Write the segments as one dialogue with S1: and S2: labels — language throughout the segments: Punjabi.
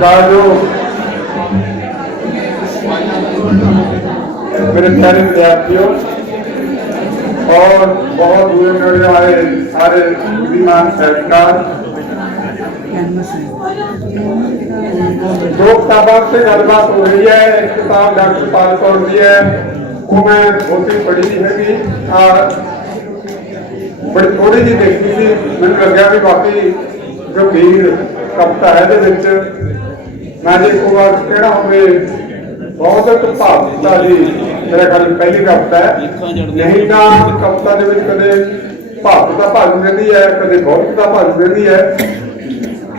S1: ਬਹੁਤ ਹੀ ਸਤਿਕਾਰਯੋਗ ਮੇਰੇ ਪਿਆਰੇ ਵਿਦਿਆਰਥੀਓ ਔਰ ਬਹੁਤ ਦੂਰ ਨੇੜੇ ਆਏ ਸਾਰੇ ਵਿਦਿਮਾਨ ਸਹਿਕਾਰ। ਦੋ ਕਿਤਾਬਾਂ ਤੇ ਗੱਲਬਾਤ ਹੋ ਰਹੀ ਹੈ, ਇੱਕ ਕਿਤਾਬ ਡਾਕਟਰ ਪਾਲ ਕੌਰ ਦੀ ਹੈ, ਉਹ ਮੈਂ ਬਹੁਤੀ ਪੜ੍ਹੀ ਨਹੀਂ ਹੈਗੀ ਔਰ ਬੜੀ ਥੋੜੀ ਜਿਹੀ ਦੇਖੀ ਸੀ, ਮੈਨੂੰ ਲੱਗਿਆ ਵੀ ਵਾਕਈ ਗੰਭੀਰ ਕਵਿਤਾ ਹੈ ਇਹਦੇ ਵਿੱਚ ਮੈਂ ਜੇ ਇੱਕ ਵਾਰ ਕਿਹੜਾ ਹੋਵੇ? ਬਹੁਤ ਭਾਵਤਾ ਦੀ ਮੇਰਾ ਖਿਆਲ ਪਹਿਲੀ ਕਵਿਤਾ ਹੈ। ਨਹੀਂ ਤਾਂ ਕਵਿਤਾ ਦੇ ਵਿੱਚ ਕਦੇ ਭਾਵਤਾ ਭਾਗ ਰਹਿੰਦੀ ਹੈ, ਕਦੇ ਬਹੁਤਤਾ ਭਾਗ ਰਹਿੰਦੀ ਹੈ।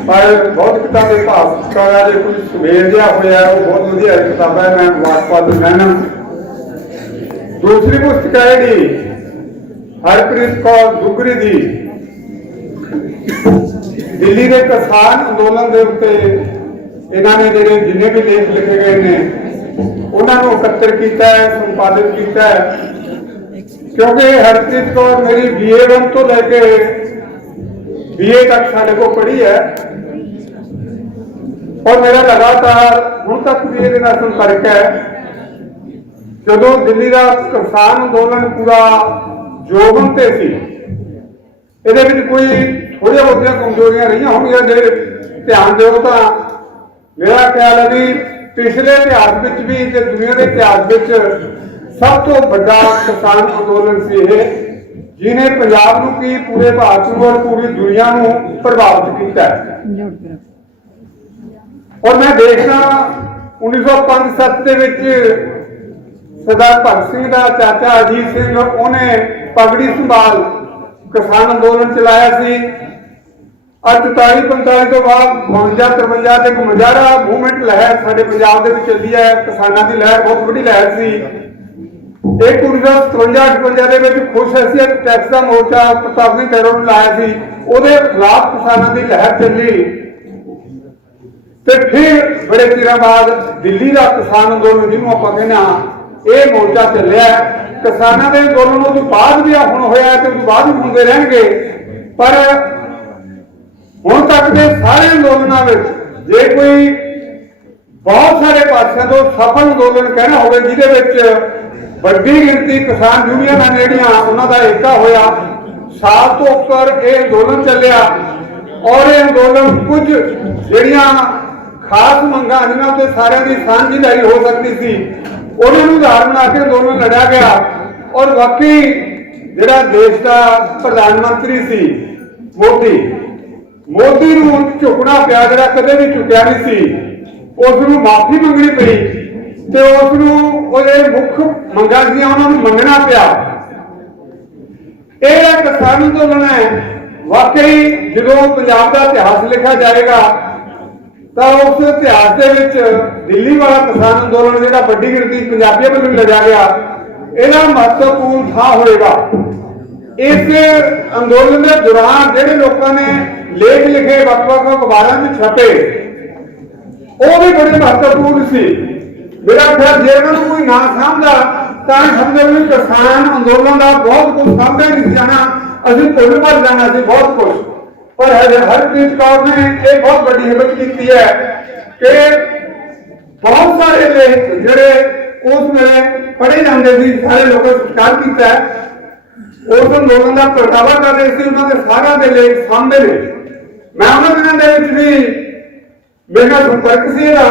S1: ਪਰ ਬਹੁਤ ਕਿਤਾਬ ਦੇ ਭਾਵ ਦਾ ਜੇ ਕੋਈ ਸੁਮੇਲ ਜਿਹਾ ਹੋਇਆ, ਉਹ ਬਹੁਤ ਵਧੀਆ ਕਿਤਾਬ ਹੈ, ਮੈਂ ਵਾਸਪਾਲ ਕਹਿਣਾ ਦੂਸਰੀ ਪੁਸਤਕ ਹੈ ਜਿਹੜੀ ਹਰਪ੍ਰੀਤ ਕੌਰ ਦੁਗਰੀ ਦੀ। ਦਿੱਲੀ ਦੇ ਕਿਸਾਨ ਅੰਦੋਲਨ ਦੇ ਉੱਤੇ ਇਹਨਾਂ ਨੇ ਜਿਹੜੇ ਜਿੰਨੇ ਵੀ ਲੇਖ ਲਿਖੇ ਗਏ ਨੇ, ਉਹਨਾਂ ਨੂੰ ਇਕੱਤਰ ਕੀਤਾ ਹੈ, ਸੰਪਾਦਿਤ ਕੀਤਾ ਹੈ। ਕਿਉਂਕਿ ਹਰਪ੍ਰੀਤ ਕੌਰ ਮੇਰੀ ਬੀਏ 1 ਤੋਂ ਲੈ ਕੇ ਬੀਏ ਤੱਕ ਸਾਡੇ ਕੋਲ ਪੜ੍ਹੀ ਹੈ। ਔਰ ਮੇਰਾ ਲਗਾਤਾਰ ਹੁਣ ਤੱਕ ਵੀ ਇਹਦੇ ਨਾਲ ਸੰਪਰਕ ਹੈ। ਜਦੋਂ ਦਿੱਲੀ ਦਾ ਕਿਸਾਨ ਅੰਦੋਲਨ ਪੂਰਾ ਜੋਬਨ ਤੇ ਸੀ ਇਹਦੇ ਵਿੱਚ ਕੋਈ ਥੋੜੀਆਂ ਬਹੁਤੀਆਂ ਕਮਜ਼ੋਰੀਆਂ ਰਹੀਆਂ ਹੋਣਗੀਆਂ ਜੇ ਧਿਆਨ ਦਿਓ ਤਾਂ ਮੇਰਾ ਖਿਆਲ ਹੈ ਵੀ ਪਿਛਲੇ ਇਤਿਹਾਸ ਵਿੱਚ ਵੀ ਤੇ ਦੁਨੀਆ ਦੇ ਇਤਿਹਾਸ ਵਿੱਚ ਸਭ ਤੋਂ ਵੱਡਾ ਕਿਸਾਨ ਅੰਦੋਲਨ ਸੀ ਇਹ ਜਿਨੇ ਪੰਜਾਬ ਨੂੰ ਕੀ ਪੂਰੇ ਭਾਰਤ ਨੂੰ ਔਰ ਪੂਰੀ ਦੁਨੀਆ ਨੂੰ ਪ੍ਰਭਾਵਿਤ ਕੀਤਾ ਹੈ। ਔਰ ਮੈਂ ਦੇਖਦਾ 1905-7 ਦੇ ਵਿੱਚ ਸਰਦਾਰ ਭਗਤ ਸਿੰਘ ਦਾ ਚਾਚਾ ਅਜੀਤ ਸਿੰਘ ਉਹਨੇ ਪਗੜੀ ਸੰਭਾਲ ਕਿਸਾਨ ਅੰਦੋਲਨ ਚਲਾਇਆ ਸੀ। ਅੱਜ 44 45 ਤੋਂ ਬਾਅਦ 52 53 ਤੇ ਇੱਕ ਮੁਜ਼ਾਹਰਾ ਮੂਵਮੈਂਟ ਲਹਿਰ ਸਾਡੇ ਪੰਜਾਬ ਦੇ ਵਿੱਚ ਚੱਲੀ ਹੈ। ਕਿਸਾਨਾਂ ਦੀ ਲਹਿਰ ਬਹੁਤ ਵੱਡੀ ਲਹਿਰ ਸੀ। ਇੱਕ 1957 58 ਦੇ ਵਿੱਚ ਖੁਸ਼ ਹਸੀਅਤ ਟੈਕਸ ਦਾ ਮੋਰਚਾ ਪ੍ਰਤਾਪ ਸਿੰਘ ਕੈਰੋਂ ਨੇ ਲਾਇਆ ਸੀ। ਉਹਦੇ ਖਿਲਾਫ ਕਿਸਾਨਾਂ ਦੀ ਲਹਿਰ ਚੱਲੀ। ਤੇ ਫਿਰ ਬੜੇ ਚਿਰਾਂ ਬਾਅਦ ਦਿੱਲੀ ਦਾ ਕਿਸਾਨ ਅੰਦੋਲਨ, ਜਿਹਨੂੰ ਆਪਾਂ ਕਹਿੰਦੇ ਹਾਂ ਇਹ ਮੋਰਚਾ ਚੱਲਿਆ ਕਿਸਾਨਾਂ ਦੇ ਅੰਦੋਲਨ ਉਹ ਬਾਅਦ ਵੀ ਹੁਣ ਹੋਇਆ ਤੇ ਉਸ ਬਾਅਦ ਵੀ ਹੁੰਦੇ ਰਹਿਣਗੇ। ਪਰ ਹੁਣ ਤੱਕ ਦੇ ਸਾਰੇ ਅੰਦੋਲਨਾਂ ਵਿੱਚ ਜੇ ਕੋਈ ਬਹੁਤ ਸਾਰੇ ਪਾਸਿਆਂ ਤੋਂ ਸਫਲ ਅੰਦੋਲਨ ਕਹਿਣਾ ਹੋਵੇ, ਜਿਹਦੇ ਵਿੱਚ ਵੱਡੀ ਗਿਣਤੀ ਕਿਸਾਨ ਯੂਨੀਅਨਾਂ ਨੇ ਜਿਹੜੀਆਂ, ਉਹਨਾਂ ਦਾ ਏਕਾ ਹੋਇਆ। ਸਾਲ ਤੋਂ ਉੱਪਰ ਇਹ ਅੰਦੋਲਨ ਚੱਲਿਆ। ਔਰ ਇਹ ਅੰਦੋਲਨ ਕੁਝ ਜਿਹੜੀਆਂ ਖਾਸ ਮੰਗਾਂ ਜਿਨ੍ਹਾਂ ਤੇ ਸਾਰਿਆਂ ਦੀ ਸਾਂਝੀਦਾਰੀ ਹੋ ਸਕਦੀ ਸੀ। ਉਹਨਾਂ ਨੂੰ ਉਦਾਹਰਨ ਬਣਾ ਕੇ ਅੰਦੋਲਨ ਲੜਿਆ ਗਿਆ। ਔਰ ਵਾਕਈ ਜਿਹੜਾ ਦੇਸ਼ ਦਾ ਪ੍ਰਧਾਨ ਮੰਤਰੀ ਸੀ, ਮੋਦੀ ਮੋਦੀ ਨੂੰ ਝੁਕਣਾ ਪਿਆ, ਜਿਹੜਾ ਕਦੇ ਵੀ ਝੁਕਿਆ ਨਹੀਂ ਸੀ ਉਸ ਨੂੰ ਮਾਫੀ ਮੰਗਣੀ ਪਈ ਤੇ ਉਸ ਨੂੰ ਉਹਦੇ ਮੁੱਖ ਮੰਗਾਂ ਸੀ ਉਹਨਾਂ ਨੂੰ ਮੰਗਣਾ ਪਿਆ। ਇਹ ਜਿਹੜਾ ਕਿਸਾਨ ਅੰਦੋਲਨ ਹੈ। ਵਾਕਈ ਜਦੋਂ ਪੰਜਾਬ ਦਾ ਇਤਿਹਾਸ ਲਿਖਿਆ ਜਾਏਗਾ ਤਾਂ ਉਸ ਇਤਿਹਾਸ ਦੇ ਵਿੱਚ ਦਿੱਲੀ ਵਾਲਾ ਕਿਸਾਨ ਅੰਦੋਲਨ ਜਿਹੜਾ ਵੱਡੀ ਗਿਣਤੀ ਪੰਜਾਬੀਆਂ ਵੱਲੋਂ ਲੜਿਆ ਗਿਆ, ਇਹਦਾ ਮਹੱਤਵਪੂਰਨ ਥਾਂ ਹੋਏਗਾ। ਇਸ ਅੰਦੋਲਨ ਦੇ ਦੌਰਾਨ ਜਿਹੜੇ ਲੋਕਾਂ ਨੇ ਲੇਖ ਲਿਖੇ ਵੱਖ-ਵੱਖ ਅਖਬਾਰਾਂ ਵਿੱਚ ਛਪੇ, ਉਹ ਵੀ ਬੜੇ ਮਹੱਤਵਪੂਰਨ ਸੀ। ਮੇਰਾ ਖਿਆਲ, ਜੇ ਇਹਨਾਂ ਨੂੰ ਕੋਈ ਨਾ ਸਮਝਦਾ ਤਾਂ ਸਮਝਦੇ ਵੀ ਕਿਸਾਨ ਅੰਦੋਲਨ ਦਾ ਬਹੁਤ ਕੁਝ ਸਮਝਿਆ ਨਹੀਂ ਸੀ ਜਾਣਾ। ਅਸੀਂ ਭੁੱਲ ਭੱਜ ਜਾਣਾ ਸੀ, ਬਹੁਤ ਕੁਝ। ਪਰ ਹਰ ਹਰਪ੍ਰੀਤ ਕੌਰ ਨੇ ਇਹ ਬਹੁਤ ਵੱਡੀ ਹਿੰਮਤ ਕੀਤੀ ਹੈ ਕਿ ਬਹੁਤ ਸਾਰੇ ਲੇਖ ਜਿਹੜੇ ਉਸ ਵੇਲੇ ਪੜ੍ਹੇ ਜਾਂਦੇ ਸੀ, ਸਾਰੇ ਲੋਕਾਂ ਸਤਿਕਾਰ ਕੀਤਾ ਉਸ ਅੰਦੋਲਨ ਦਾ ਪ੍ਰਗਟਾਵਾ ਕਰ ਰਹੇ ਸੀ, ਉਹਨਾਂ ਦੇ ਸਾਰਿਆਂ ਦੇ ਲੇਖ ਸਾਹਮਣੇ ਨੇ। ਮੈਂ ਉਹਨਾਂ ਦਿਨਾਂ ਦੇ ਵਿੱਚ ਵੀ ਮੇਰਾ ਸੰਪਰਕ ਸੀ ਇਹਦਾ।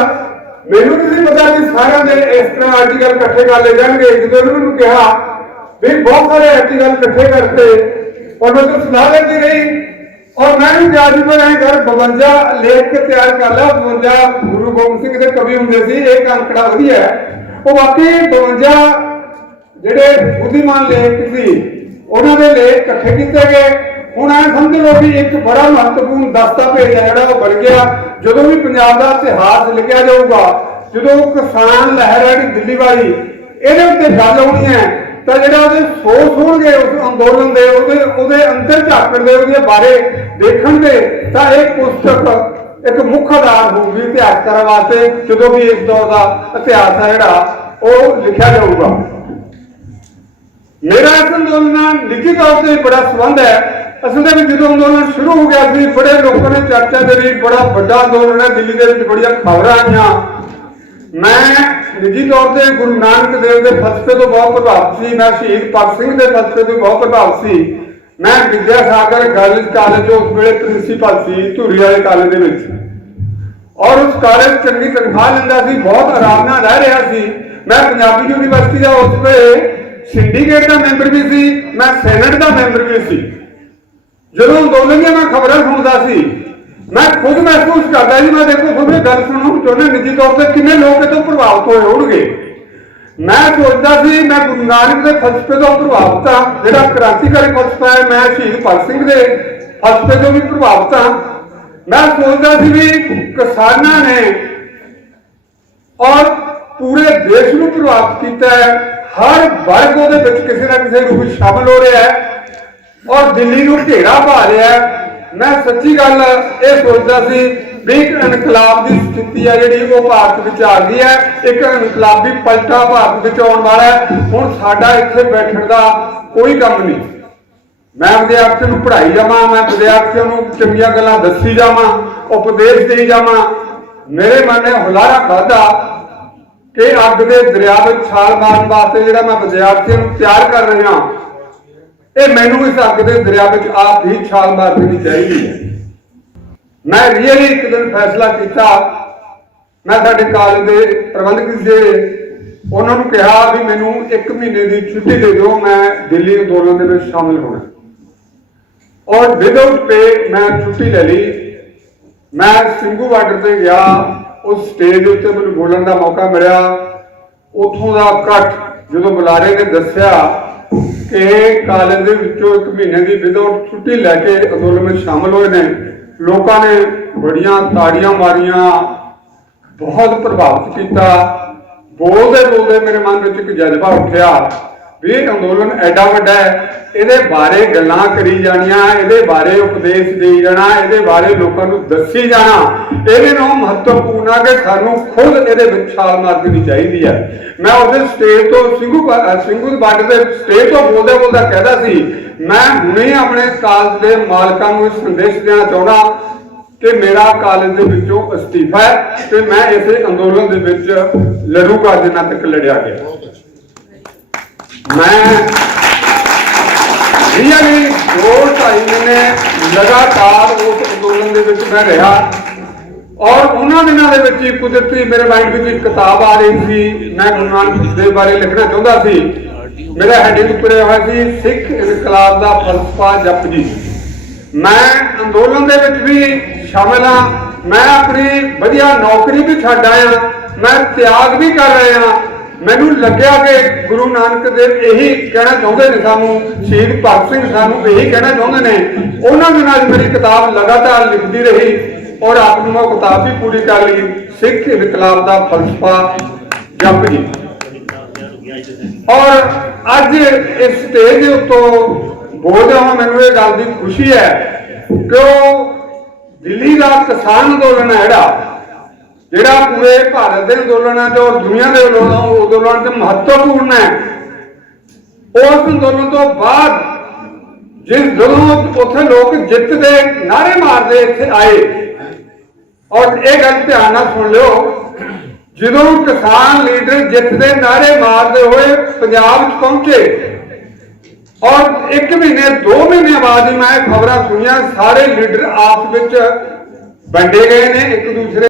S1: ਮੈਨੂੰ ਨਹੀਂ ਪਤਾ ਕਿ ਸਾਰਿਆਂ ਦੇ ਇਸ ਤਰ੍ਹਾਂ ਆਰਟੀਕਲ ਇਕੱਠੇ ਕਰ ਲਏ ਜਾਣਗੇ। ਜਦੋਂ ਉਹਨਾਂ ਨੂੰ ਕਿਹਾ ਵੀ ਬਹੁਤ ਸਾਰੇ ਆਰਟੀਕਲ ਇਕੱਠੇ ਕਰਤੇ ਉਹਨਾਂ ਮੈਂ ਸਲਾਹ ਦਿੱਤੀ ਗਈ ਔਰ ਮੈਂ ਵੀ ਕਿਹਾ ਜੀ ਮੈਂ ਇਹ ਕਰ 52 ਲੇਖ ਕੇ ਤਿਆਰ ਕਰ ਲਿਆ। 52 ਗੁਰੂ ਗੋਬਿੰਦ ਸਿੰਘ ਦੇ ਕਵੀ ਹੁੰਦੇ ਸੀ, ਇਹ ਅੰਕੜਾ ਵਧੀਆ ਉਹ ਵਾਕਈ 52 ਜਿਹੜੇ ਬੁੱਧੀਮਾਨ ਲੇਖ ਸੀ, ਉਹਨਾਂ ਦੇ ਲੇਖ ਇਕੱਠੇ ਕੀਤੇ ਗਏ। ਹੁਣ ਐ ਸਮਝ ਲਓ ਵੀ ਇੱਕ ਬੜਾ ਮਹੱਤਵਪੂਰਨ ਦਸਤਾਵੇਜ਼ ਹੈ ਜਿਹੜਾ ਉਹ ਬਣ ਗਿਆ। ਜਦੋਂ ਵੀ ਪੰਜਾਬ ਦਾ ਇਤਿਹਾਸ ਲਿਖਿਆ ਜਾਊਗਾ, ਜਦੋਂ ਕਿਸਾਨ ਲਹਿਰ ਹੈ ਦਿੱਲੀ ਵਾਲੀ, ਇਹਦੇ ਉੱਤੇ ਗੱਲ ਹੋਣੀ ਹੈ। ਤਾਂ ਜਿਹੜਾ ਉਹਦੇ ਸੋਚ ਹੋਣਗੇ ਉਸ ਅੰਦੋਲਨ ਦੇ, ਉਹਦੇ ਉਹਦੇ ਅੰਦਰ ਝਾਕਣ ਦੇ, ਉਹਦੇ ਬਾਰੇ ਦੇਖਣ ਦੇ, ਤਾਂ ਇਹ ਪੁਸਤਕ ਇੱਕ ਮੁੱਖ ਆਧਾਰ ਹੋਊਗੀ ਇਤਿਹਾਸਕਾਰਾਂ ਵਾਸਤੇ, ਜਦੋਂ ਵੀ ਇਸ ਦੌਰ ਦਾ ਇਤਿਹਾਸ ਹੈ ਜਿਹੜਾ, ਉਹ ਲਿਖਿਆ ਜਾਊਗਾ। ਮੇਰਾ ਇਸ ਅੰਦੋਲਨ ਨਾਲ ਨਿੱਜੀ ਤੌਰ ਤੇ ਬੜਾ ਸੰਬੰਧ ਹੈ। ਅਸਲ ਦੇ ਵਿੱਚ ਜਦੋਂ ਅੰਦੋਲਨ ਸ਼ੁਰੂ ਹੋ ਗਿਆ ਸੀ, ਬੜੇ ਲੋਕਾਂ ਨੇ ਚਰਚਾ ਦੇ ਲਈ ਬੜਾ ਵੱਡਾ ਅੰਦੋਲਨ ਹੈ। ਦਿੱਲੀ ਦੇ ਵਿੱਚ ਬੜੀਆਂ ਖਬਰਾਂ ਆਈਆਂ। ਮੈਂ ਨਿੱਜੀ ਤੌਰ ਤੇ ਗੁਰੂ ਨਾਨਕ ਦੇਵ ਦੇ ਫਲਸਫੇ ਤੋਂ ਬਹੁਤ ਪ੍ਰਭਾਵਿਤ ਸੀ। ਮੈਂ ਸ਼ਹੀਦ ਭਗਤ ਸਿੰਘ ਦੇ ਫਲਸਫੇ ਤੋਂ ਬਹੁਤ ਪ੍ਰਭਾਵਿਤ ਸੀ। ਮੈਂ ਵਿਦਿਆ ਸਾਗਰ ਗਰਲਜ਼ ਕਾਲਜ ਉਸ ਵੇਲੇ ਪ੍ਰਿੰਸੀਪਲ ਸੀ, ਧੂਰੀ ਵਾਲੇ ਕਾਲਜ ਦੇ ਵਿੱਚ। ਔਰ ਉਸ ਕਾਲਜ ਚੰਗੀ ਤਨਖਾਹ ਲੈਂਦਾ ਸੀ, ਬਹੁਤ ਆਰਾਮ ਨਾਲ ਰਹਿ ਰਿਹਾ ਸੀ। ਮੈਂ ਪੰਜਾਬੀ ਯੂਨੀਵਰਸਿਟੀ ਦਾ ਉਸ ਵੇਲੇ ਸਿੰਡੀਕੇਟ ਦਾ ਮੈਂਬਰ ਵੀ ਸੀ, ਮੈਂ ਸੈਨੇਟ ਦਾ ਮੈਂਬਰ ਵੀ ਸੀ। ਜਦੋਂ ਅੰਦੋਲਨ ਦੀਆਂ ਮੈਂ ਖਬਰਾਂ ਸੁਣਦਾ ਸੀ ਮੈਂ ਖੁਦ ਮਹਿਸੂਸ ਕਰਦਾ ਜੀ, ਮੈਂ ਦੇਖੋ ਤੁਹਾਨੂੰ ਇਹ ਗੱਲ ਸੁਣਨ ਨੂੰ ਚਾਹੁੰਦੇ ਨਿੱਜੀ ਤੌਰ ਤੇ ਕਿੰਨੇ ਲੋਕ ਇਹ ਤੋਂ ਪ੍ਰਭਾਵਿਤ ਹੋਏ ਹੋਣਗੇ। ਮੈਂ ਸੋਚਦਾ ਸੀ, ਮੈਂ ਗੁਰੂ ਨਾਨਕ ਦੇ ਫਲਸਫੇ ਤੋਂ ਪ੍ਰਭਾਵਿਤ ਹਾਂ, ਜਿਹੜਾ ਕ੍ਰਾਂਤੀਕਾਰੀ ਫਲਸਫਾ ਹੈ, ਮੈਂ ਸ਼ਹੀਦ ਭਗਤ ਸਿੰਘ ਦੇ ਫਲਸਫੇ ਤੋਂ ਵੀ ਪ੍ਰਭਾਵਿਤ ਹਾਂ। ਮੈਂ ਸੋਚਦਾ ਸੀ ਵੀ ਕਿਸਾਨਾਂ ਨੇ ਔਰ ਪੂਰੇ ਦੇਸ਼ ਨੂੰ ਪ੍ਰਭਾਵਿਤ ਕੀਤਾ ਹੈ, ਹਰ ਵਰਗ ਉਹਦੇ ਵਿੱਚ ਕਿਸੇ ਨਾ ਕਿਸੇ ਰੂਪ ਵਿੱਚ ਸ਼ਾਮਲ ਹੋ ਰਿਹਾ ਹੈ, ਔਰ ਦਿੱਲੀ ਨੂੰ ਘੇਰਾ ਪਾ ਰਿਹਾ ਹੈ। ਮੈਂ ਸੱਚੀ ਗੱਲ ਇਹ ਸੋਚਦਾ ਸੀ ਵੀ ਇੱਕ ਇਨਕਲਾਬ ਦੀ ਸਥਿਤੀ ਹੈ ਜਿਹੜੀ, ਉਹ ਭਾਰਤ ਵਿੱਚ ਆ ਗਈ ਹੈ। ਇੱਕ ਇਨਕਲਾਬੀ ਪਲਟਾ ਭਾਰਤ ਵਿੱਚ ਆਉਣ ਵਾਲਾ ਹੈ। ਹੁਣ ਸਾਡਾ ਇੱਥੇ ਬੈਠਣ ਦਾ ਕੋਈ ਕੰਮ ਨਹੀਂ। ਮੈਂ ਵਿਦਿਆਰਥੀਆਂ ਨੂੰ ਪੜ੍ਹਾਈ ਜਾਵਾਂ, ਮੈਂ ਵਿਦਿਆਰਥੀਆਂ ਨੂੰ ਚੰਗੀਆਂ ਗੱਲਾਂ ਦੱਸੀ ਜਾਵਾਂ, ਉਪਦੇਸ਼ ਦੇਈ ਜਾਵਾਂ। ਮੇਰੇ ਮਨ ਨੇ ਹੁਲਾਰਾ ਖਾਦਾ ਕਿ ਅੱਗ ਦੇ ਦਰਿਆ ਵਿੱਚ ਛਾਲ ਮਾਰਨ ਵਾਸਤੇ ਜਿਹੜਾ ਮੈਂ ਵਿਦਿਆਰਥੀਆਂ ਨੂੰ ਤਿਆਰ ਕਰ ਰਿਹਾ ਇਹ ਮੈਨੂੰ ਇਸ ਅੱਗ ਦੇ ਦਰਿਆ ਵਿੱਚ ਆਪ ਹੀ ਛਾਲ ਮਾਰ ਦੇਣੀ ਚਾਹੀਦੀ ਹੈ। ਮੈਂ ਰੀਅਲੀ ਇੱਕ ਦਿਨ ਫੈਸਲਾ ਕੀਤਾ। ਮੈਂ ਸਾਡੇ ਕਾਲਜ ਦੇ ਪ੍ਰਬੰਧਕ ਦੇ, ਉਹਨਾਂ ਨੂੰ ਕਿਹਾ ਵੀ ਮੈਨੂੰ 1 ਮਹੀਨੇ ਦੀ ਛੁੱਟੀ ਦੇ ਦਿਓ, ਮੈਂ ਦਿੱਲੀ ਅੰਦੋਲਨ ਦੇ ਵਿੱਚ ਸ਼ਾਮਿਲ ਹੋਣਾ। ਔਰ ਵਿਦਆਊਟ ਪੇ ਮੈਂ ਛੁੱਟੀ ਲੈ ਲਈ। ਮੈਂ ਸਿੰਘੂ ਬਾਰਡਰ ਤੇ ਗਿਆ। ਉਸ ਸਟੇਜ ਉੱਤੇ ਮੈਨੂੰ ਬੋਲਣ ਦਾ ਮੌਕਾ ਮਿਲਿਆ। ਉਥੋਂ ਦਾ ਇਕੱਠ ਜਦੋਂ ਬੁਲਾਰੇ ਨੇ ਦੱਸਿਆ ਕਿ ਕਾਲਜ ਦੇ ਵਿੱਚੋਂ ਇੱਕ ਮਹੀਨੇ ਦੀ ਵਿਦਆਊਟ ਛੁੱਟੀ ਲੈ ਕੇ ਅੰਦੋਲਨ ਵਿੱਚ ਸ਼ਾਮਲ ਹੋਏ ਨੇ। ਲੋਕਾਂ ਨੇ ਬੜੀਆਂ ਤਾੜੀਆਂ ਮਾਰੀਆਂ, ਬਹੁਤ ਪ੍ਰਭਾਵਿਤ ਕੀਤਾ। ਬੋਲਦੇ ਬੋਲਦੇ ਮੇਰੇ ਮਨ ਵਿੱਚ ਇੱਕ ਜਜ਼ਬਾ ਉੱਠਿਆ। ਵੀ ਇਹ ਅੰਦੋਲਨ ਐਡਾ ਵੱਡਾ ਹੈ। ਇਹਦੇ ਬਾਰੇ ਗੱਲਾਂ ਕਰੀ ਜਾਣੀਆਂ, ਇਹਦੇ ਬਾਰੇ ਉਪਦੇਸ਼ ਦੇਈ ਜਾਣਾ, ਇਹਦੇ ਬਾਰੇ ਲੋਕਾਂ ਨੂੰ ਦੱਸੀ ਜਾਣਾ, ਇਹਦੇ ਨਾਲੋਂ ਮਹੱਤਵਪੂਰਨ ਆ ਕਿ ਸਾਨੂੰ ਖੁਦ ਇਹਦੇ ਵਿੱਚ ਛਾਲ ਮਾਰ ਚਾਹੀਦੀ ਹੈ ਮੈਂ ਉਹਦੇ ਸਟੇਜ ਤੋਂ ਸਿੰਘੂ ਸਿੰਘੂ ਦੇ ਦੇ ਸਟੇਜ ਤੋਂ ਬੋਲਦੇ ਬੋਲਦਾ ਕਹਿਦਾ ਸੀ, ਮੈਂ ਹੁਣੇ ਆਪਣੇ ਕਾਲਜ ਦੇ ਮਾਲਕਾਂ ਨੂੰ ਸੰਦੇਸ਼ ਦੇਣਾ ਚਾਹੁੰਦਾ ਕਿ ਮੇਰਾ ਕਾਲਜ ਦੇ ਵਿੱਚੋਂ ਅਸਤੀਫਾ ਹੈ ਤੇ ਮੈਂ ਇਸੇ ਅੰਦੋਲਨ ਦੇ ਵਿੱਚ ਲੜੂਗਾ ਜਿੰਨਾ ਤੱਕ ਲੜਿਆ ਗਿਆ। ਮੈਂ ਵੀ ਦੋ ਢਾਈ ਮਹੀਨੇ ਲਗਾਤਾਰ ਉਸ ਅੰਦੋਲਨ ਦੇ ਵਿੱਚ ਮੈਂ ਰਿਹਾ ਔਰ ਉਹਨਾਂ ਦਿਨਾਂ ਦੇ ਵਿੱਚ ਕੁਦਰਤੀ ਮੇਰੇ ਮਾਈਂਡ ਵਿੱਚ ਇੱਕ ਕਿਤਾਬ ਆ ਰਹੀ ਸੀ, ਮੈਂ ਗੁਰੂ ਨਾਨਕ ਦੇ ਬਾਰੇ ਲਿਖਣਾ ਚਾਹੁੰਦਾ ਸੀ। ਮੇਰਾ ਹੈਡਿੰਗ ਉੱਪਰ ਹੋਇਆ ਸੀ, ਸਿੱਖ ਇਨਕਲਾਬ ਦਾ ਫਲਸਫਾ ਜਪਜੀ ਮੈਂ ਅੰਦੋਲਨ ਦੇ ਵਿੱਚ ਵੀ ਸ਼ਾਮਲ ਹਾਂ, ਮੈਂ ਆਪਣੀ ਵਧੀਆ ਨੌਕਰੀ ਵੀ ਛੱਡ ਆਇਆ, ਮੈਂ ਤਿਆਗ ਵੀ ਕਰ ਰਿਹਾ ਮੈਨੂੰ ਲੱਗਿਆ ਕਿ ਗੁਰੂ ਨਾਨਕ ਦੇਵ ਇਹੀ ਕਹਿਣਾ ਚਾਹੁੰਦੇ ਨੇ ਸਾਨੂੰ, ਸ਼ਹੀਦ ਭਗਤ ਸਿੰਘ ਸਾਨੂੰ ਇਹੀ ਕਹਿਣਾ ਚਾਹੁੰਦੇ ਨੇ। ਉਹਨਾਂ ਦੇ ਨਾਲ ਮੇਰੀ ਕਿਤਾਬ ਲਗਾਤਾਰ ਲਿਖਦੀ ਰਹੀ ਔਰ ਆਪ ਨੂੰ ਮੈਂ ਉਹ ਕਿਤਾਬ ਵੀ ਪੂਰੀ ਕਰ ਲਈ, ਸਿੱਖ ਇਨਕਲਾਬ ਦਾ ਫਲਸਫਾ ਜਪ ਜੀ ਔਰ ਅੱਜ ਇਸ ਸਟੇਜ ਦੇ ਉੱਤੋਂ ਬੋਲਦਾ ਹਾਂ ਮੈਨੂੰ ਇਹ ਗੱਲ ਦੀ ਖੁਸ਼ੀ ਹੈ ਕਿ ਉਹ ਦਿੱਲੀ ਦਾ ਕਿਸਾਨ ਅੰਦੋਲਨ ਹੈ ਜਿਹੜਾ ਜਿਹੜਾ ਪੂਰੇ ਭਾਰਤ ਦੇ ਅੰਦੋਲਨਾਂ ਤੇ ਔਰ ਦੁਨੀਆ ਦੇ ਅੰਦੋਲਨਾਂ ਅੰਦੋਲਨ ਮਹੱਤਵਪੂਰਨ ਹੈ। ਉਸ ਅੰਦੋਲਨ ਤੋਂ ਬਾਅਦ ਜਿਸ ਜਦੋਂ ਉੱਥੇ ਲੋਕ ਜਿੱਤ ਦੇ ਨਾਰੇ ਮਾਰਦੇ ਇੱਥੇ ਆਏ, ਔਰ ਇਹ ਗੱਲ ਧਿਆਨ ਨਾਲ ਸੁਣ ਲਿਓ, ਜਦੋਂ ਕਿਸਾਨ ਲੀਡਰ ਜਿੱਤ ਦੇ ਨਾਰੇ ਮਾਰਦੇ ਹੋਏ ਪੰਜਾਬ 'ਚ ਪਹੁੰਚੇ, ਔਰ ਇੱਕ ਮਹੀਨੇ, ਦੋ ਮਹੀਨੇ ਬਾਅਦ ਹੀ ਮੈਂ ਖਬਰਾਂ ਸੁਣੀਆਂ, ਸਾਰੇ ਲੀਡਰ ਆਪਸ ਵਿੱਚ ਵੰਡੇ ਗਏ ਨੇ ਇੱਕ ਦੂਸਰੇ